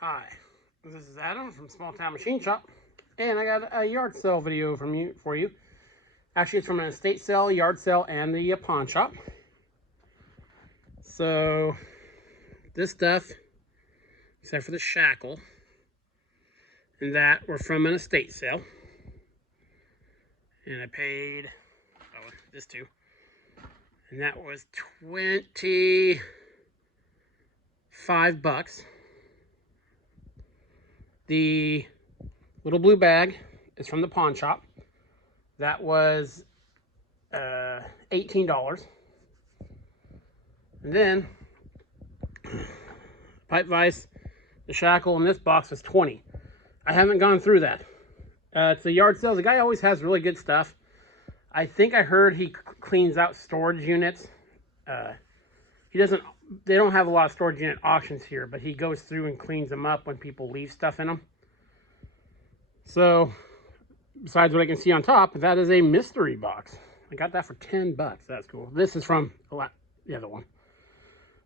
Hi, this is Adam from Small Town Machine Shop, and I got a yard sale video for you. Actually, it's from an estate sale, yard sale, and the pawn shop. So, this stuff, except for the shackle, and that were from an estate sale. And I paid, this too, and that was $25. The little blue bag is from the pawn shop. That was $18. And then pipe vise, the shackle in this box was $20. I haven't gone through that. It's a yard sale. The guy always has really good stuff. I think I heard he cleans out storage units. He doesn't. They don't have a lot of storage unit auctions here, but he goes through and cleans them up when people leave stuff in them. So, besides what I can see on top, that is a mystery box. I got that for $10. That's cool. This is from the other one.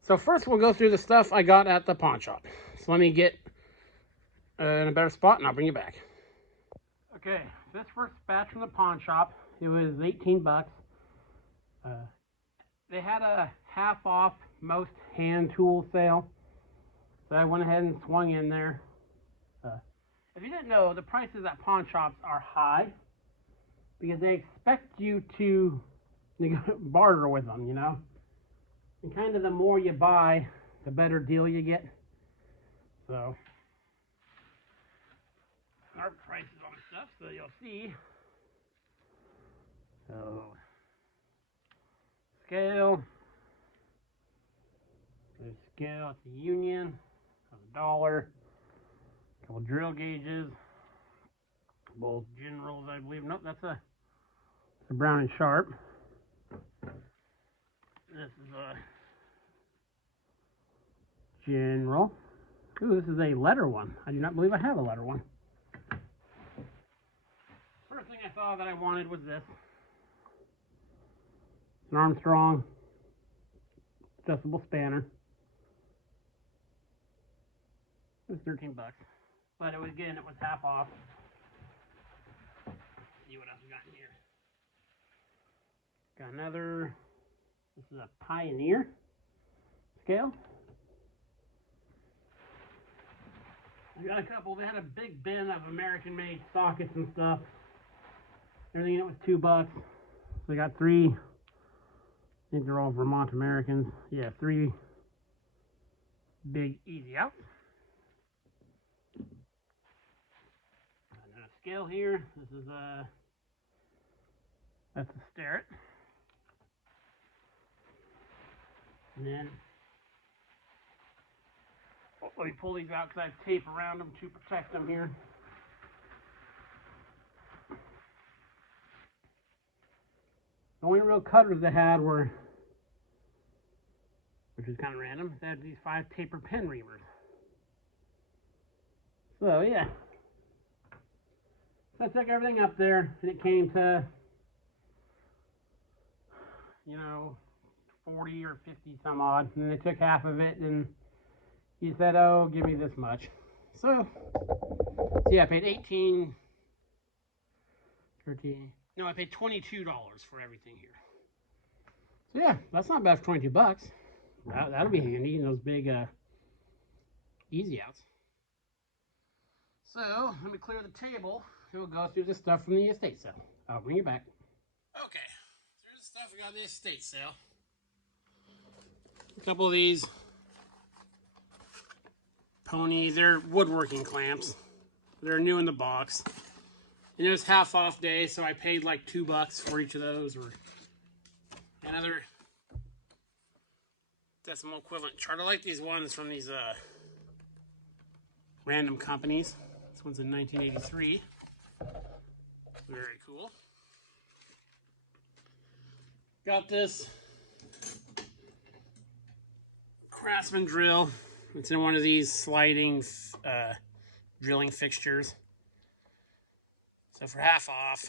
So first we'll go through the stuff I got at the pawn shop. So let me get in a better spot and I'll bring you back. Okay, this first batch from the pawn shop, it was $18. They had a half off most hand tool sale, so I went ahead and swung in there. If you didn't know, the prices at pawn shops are high because they expect you to barter with them, you know? And kind of the more you buy, the better deal you get. So, our prices on stuff, so you'll see. So, scale. The scale, it's a Union, $1. A couple drill gauges, both Generals, I believe. Nope, that's a Brown and Sharp. This is a General. Ooh, this is a letter one. I do not believe I have a letter one. First thing I saw that I wanted was this. An Armstrong adjustable spanner. It was $13. But it was half off. Let's see what else we got in here. Got another, this is a Pioneer scale. We got a couple, they had a big bin of American-made sockets and stuff. Everything in it was $2. So we got three, I think they're all Vermont Americans. Yeah, three big easy outs. Another scale here. This is that's a Starrett. And then, let me pull these out because I have tape around them to protect them here. The only real cutters they had were, which is kind of random, they had these 5 taper pen reamers. So yeah, so I took everything up there and it came to, you know, 40 or 50 some odd, and they took half of it and he said, oh, give me this much. So yeah, I paid 18, 13, no, I paid $22 for everything here. So yeah, that's not bad for $22. That'll be handy in those big easy outs. So let me clear the table and we'll go through the stuff from the estate sale. I'll bring you back. Okay, here's the stuff we got in the estate sale. A couple of these ponies, they're woodworking clamps. They're new in the box. And it was half off day, so I paid like $2 for each of those, or another decimal equivalent chart. I like these ones from these random companies. This one's in 1983. Very cool. Got this Craftsman drill. It's in one of these sliding drilling fixtures. So for half off,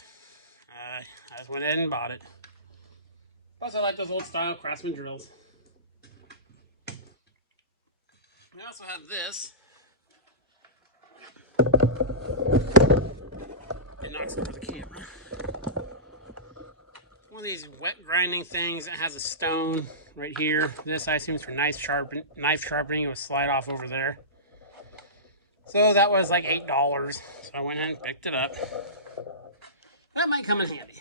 I just went ahead and bought it. Plus, I like those old style Craftsman drills. We also have this. box for the camera. One of these wet grinding things that has a stone right here. This I assume is for knife sharpening. It would slide off over there. So that was like $8. So I went in and picked it up. That might come in handy.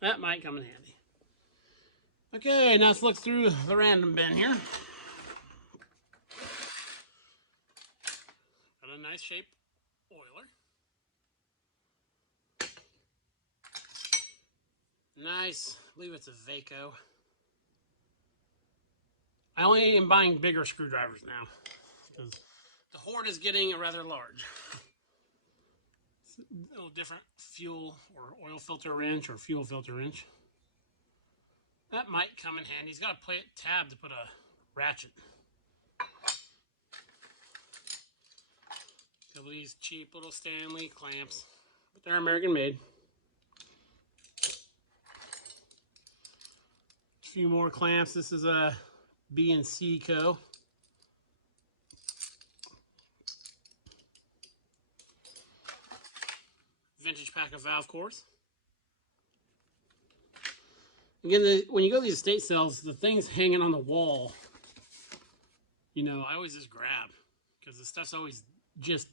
That might come in handy. Okay, now let's look through the random bin here. Got a nice shaped oiler. Nice, I believe it's a Vaco. I only am buying bigger screwdrivers now because the Horde is getting rather large. A little different fuel or oil filter wrench or fuel filter wrench. That might come in handy. He's got a tab to put a ratchet. A couple of these cheap little Stanley clamps, but they're American made. A few more clamps. This is a B&C Co. Vintage pack of valve cores. Again, when you go to these estate sales, the things hanging on the wall, you know, I always just grab because the stuff's always just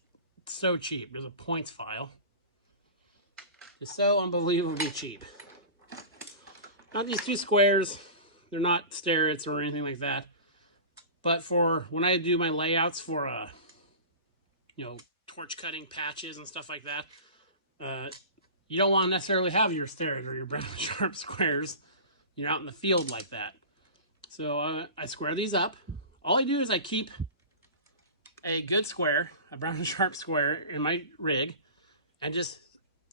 so cheap. There's a points file. It's so unbelievably cheap. Not these two squares. They're not Starretts or anything like that. But for when I do my layouts for, you know, torch cutting patches and stuff like that, you don't want to necessarily have your Starrett or your Brown & Sharpe squares. You're out in the field like that. So I square these up. All I do is I keep a good square, a Brown & Sharpe square in my rig, and just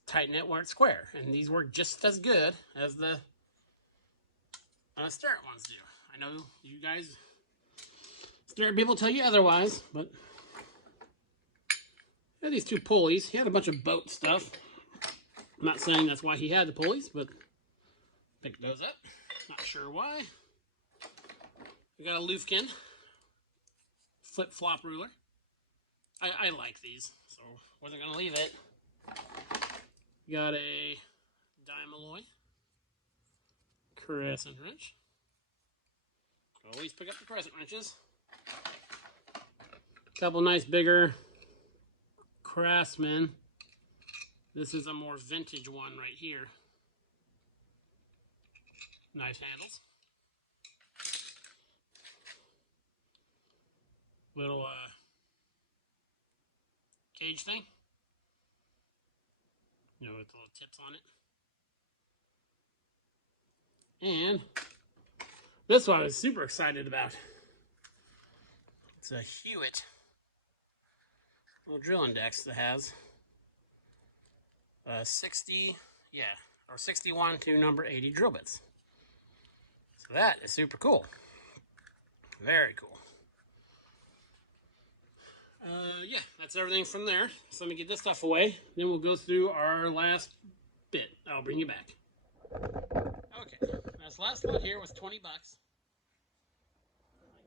tighten it where it's square. And these work just as good as the Starrett ones do. I know you guys, Starrett people tell you otherwise, but I had these two pulleys. He had a bunch of boat stuff. I'm not saying that's why he had the pulleys, but picked those up. Not sure why. We got a Lufkin flip-flop ruler. I like these, so wasn't gonna leave it. Got a Dimaloy crescent wrench. Always pick up the crescent wrenches. Couple nice bigger Craftsman. This is a more vintage one right here. Nice handles. Little cage thing. You know, with the little tips on it. And this one I was super excited about. It's a Hewitt little drill index that has 61 to number 80 drill bits. So that is super cool. Very cool. Yeah, that's everything from there. So let me get this stuff away. Then we'll go through our last bit. I'll bring you back. Okay, this last one here was 20 bucks.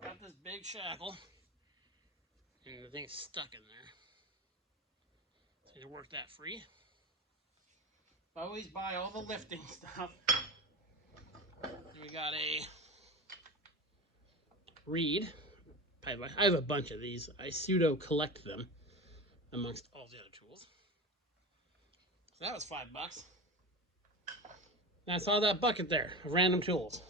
I got this big shackle, and the thing's stuck in there. So to work that free. I always buy all the lifting stuff. We got a reed. I have a bunch of these. I pseudo collect them amongst all the other tools. So that was $5. And I saw that bucket there of random tools.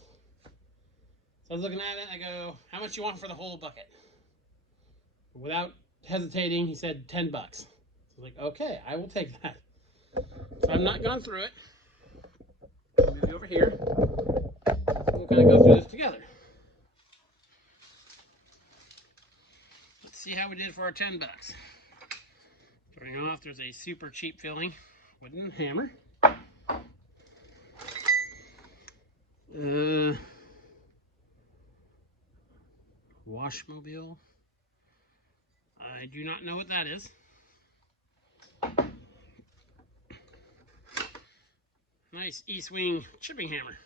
So I was looking at it, I go, how much you want for the whole bucket? Without hesitating, he said 10 bucks. So I was like, okay, I will take that. So I'm not going through it. I'll move you over here. We'll kind of go through this together. Let's see how we did for our 10 bucks. Starting off, there's a super cheap filling wooden hammer. Washmobile. I do not know what that is. Nice E-swing chipping hammer.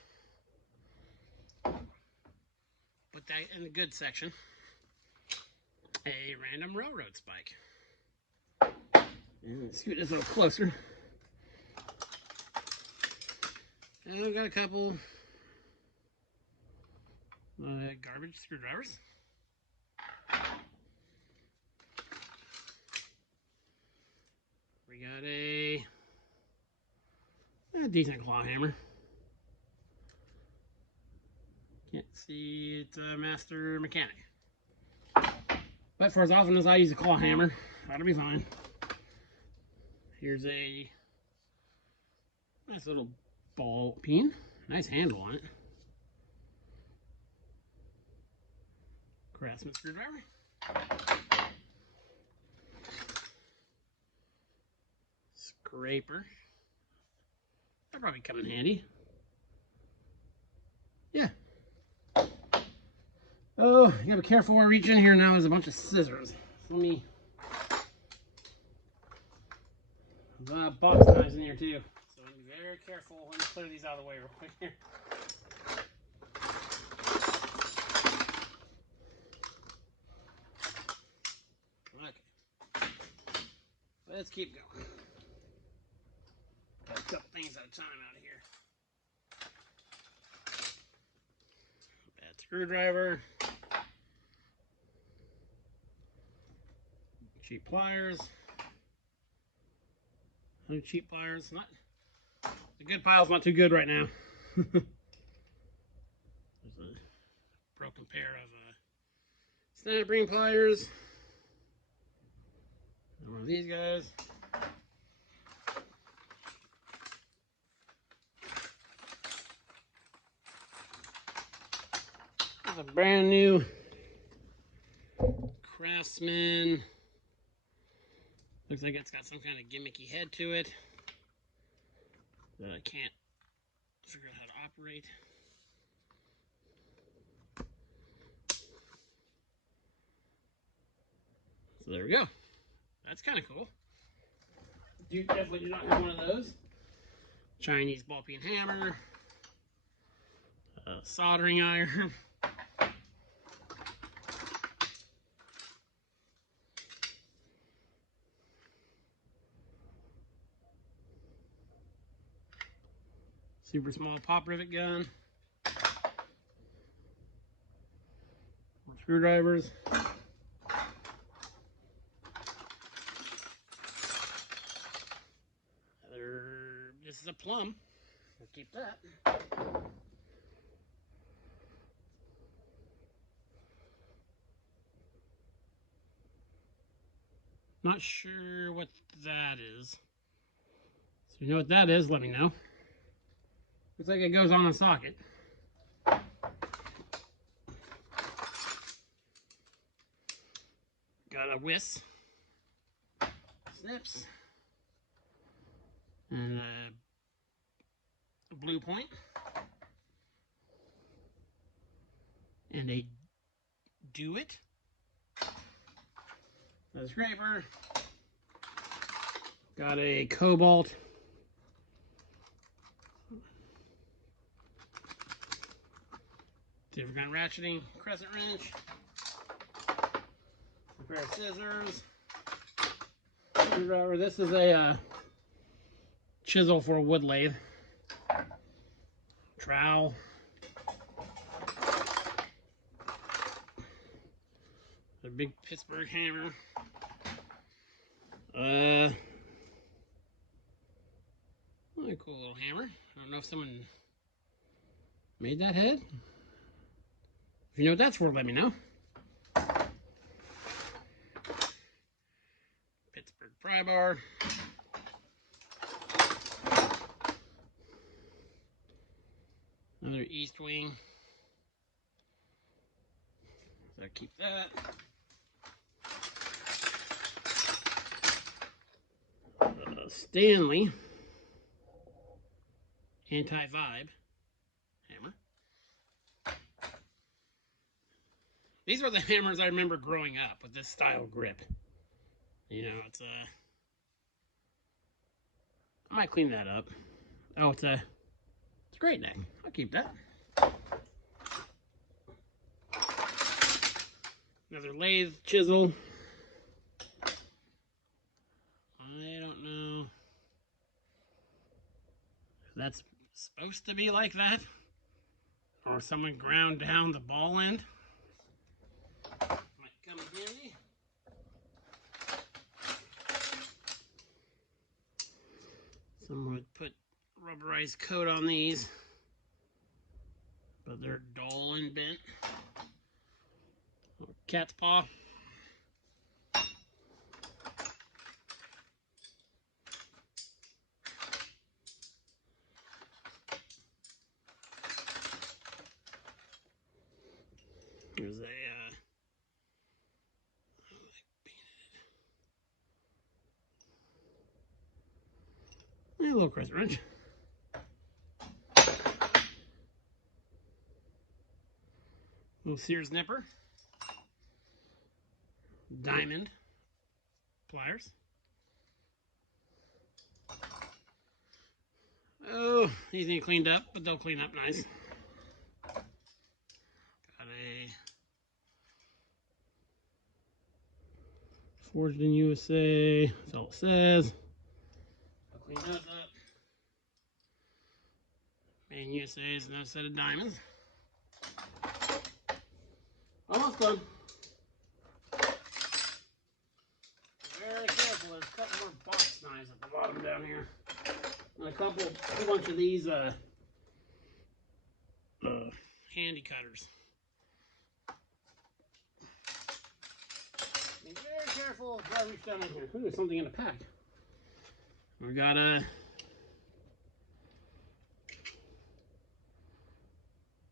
Put that in the good section. A random railroad spike. And let's scoot this a little closer. And I've got a couple garbage screwdrivers. We got a decent claw hammer. Can't see, it's a Master Mechanic. But for as often as I use a claw hammer, that'll be fine. Here's a nice little ball peen. Nice handle on it. Craftsman screwdriver. Scraper. That'll probably come in handy. Yeah. Oh, you gotta be careful where I reach in here now. There's a bunch of scissors. So let me. There's box knives in here too. So I'm be very careful when I clear these out of the way real quick here. Okay. Let's keep going. Got a couple things at a time out of here. Bad screwdriver. Cheap pliers. No cheap pliers. Not the good pile's not too good right now. There's a broken pair of Snap Ring pliers. And one of these guys. There's a brand new Craftsman. Looks like it's got some kind of gimmicky head to it that I can't figure out how to operate. So there we go. That's kind of cool. You definitely do not have one of those. Chinese ball peen hammer, soldering iron. Super small pop rivet gun. More screwdrivers. This is a plum. We'll keep that. Not sure what that is. So if you know what that is, let me know. Looks like it goes on a socket. Got a whisk, snips, and a blue point, and a Do-It. A scraper. Got a Cobalt. Different kind of ratcheting, crescent wrench, a pair of scissors, screwdriver. This is a chisel for a wood lathe, trowel, a big Pittsburgh hammer, a cool little hammer. I don't know if someone made that head. If you know what that's for, let me know. Pittsburgh pry bar. Another East Wing. So I keep that. Stanley Anti-Vibe hammer. These are the hammers I remember growing up with this style grip. You know, it's I might clean that up. Oh, it's a great neck. I'll keep that. Another lathe chisel. I don't know. That's supposed to be like that, or someone ground down the ball end. Might come in handy. Someone would put rubberized coat on these, but they're dull and bent. Cat's paw. There's a little crescent wrench. Little Sears nipper. Diamond pliers. Oh, these need cleaned up, but they'll clean up nice. Got a forged in USA. That's all it says. I'll clean those up. Made in USA is another set of diamonds. Almost done. Very careful. There's a couple more box knives at the bottom down here. And a bunch of these handy cutters. Be very careful if I reach down in here. Ooh, there's something in the pack. We got a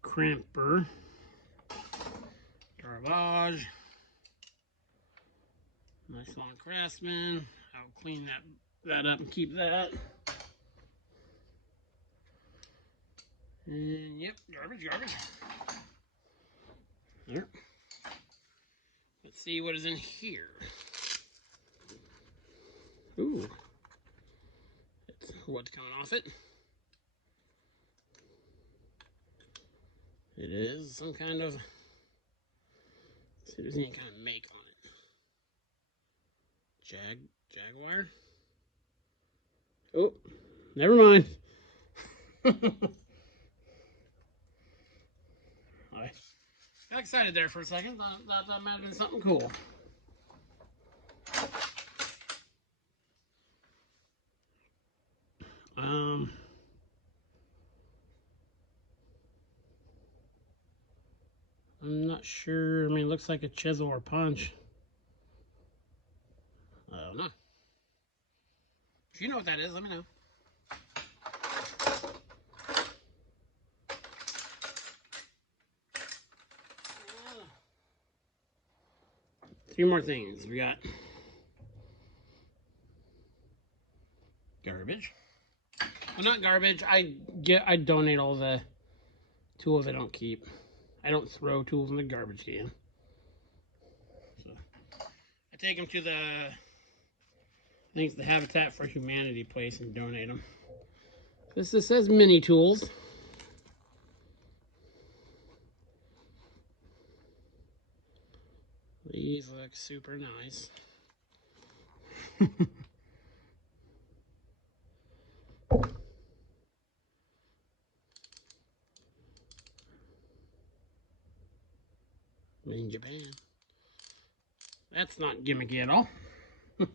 crimper, garbage, nice long Craftsman. I'll clean that up and keep that. And yep, garbage. There. Let's see what is in here. Ooh. That's what's coming off it. It is some kind of, let's see if there's any kind of make on it. Jaguar. Oh, never mind. I got excited there for a second. Thought that might have been something cool. I'm not sure. I mean, it looks like a chisel or punch. I don't know. If you know what that is, let me know. Three more things. We got garbage. Well, not garbage. I donate all the tools I don't keep. I don't throw tools in the garbage can. So I take them to the, I think it's the Habitat for Humanity place and donate them. This says mini tools. These look super nice. Made in Japan. That's not gimmicky at all. And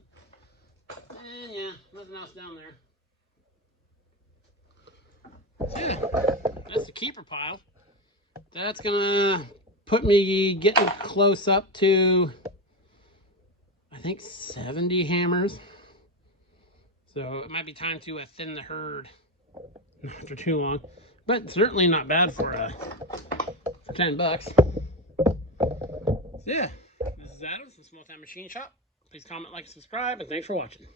yeah, nothing else down there. Yeah, that's the keeper pile. That's gonna put me getting close up to, I think, 70 hammers. So it might be time to thin the herd after too long, but certainly not bad for $10. So yeah, this is Adam from Small Town Machine Shop. Please comment, like, and subscribe, and thanks for watching.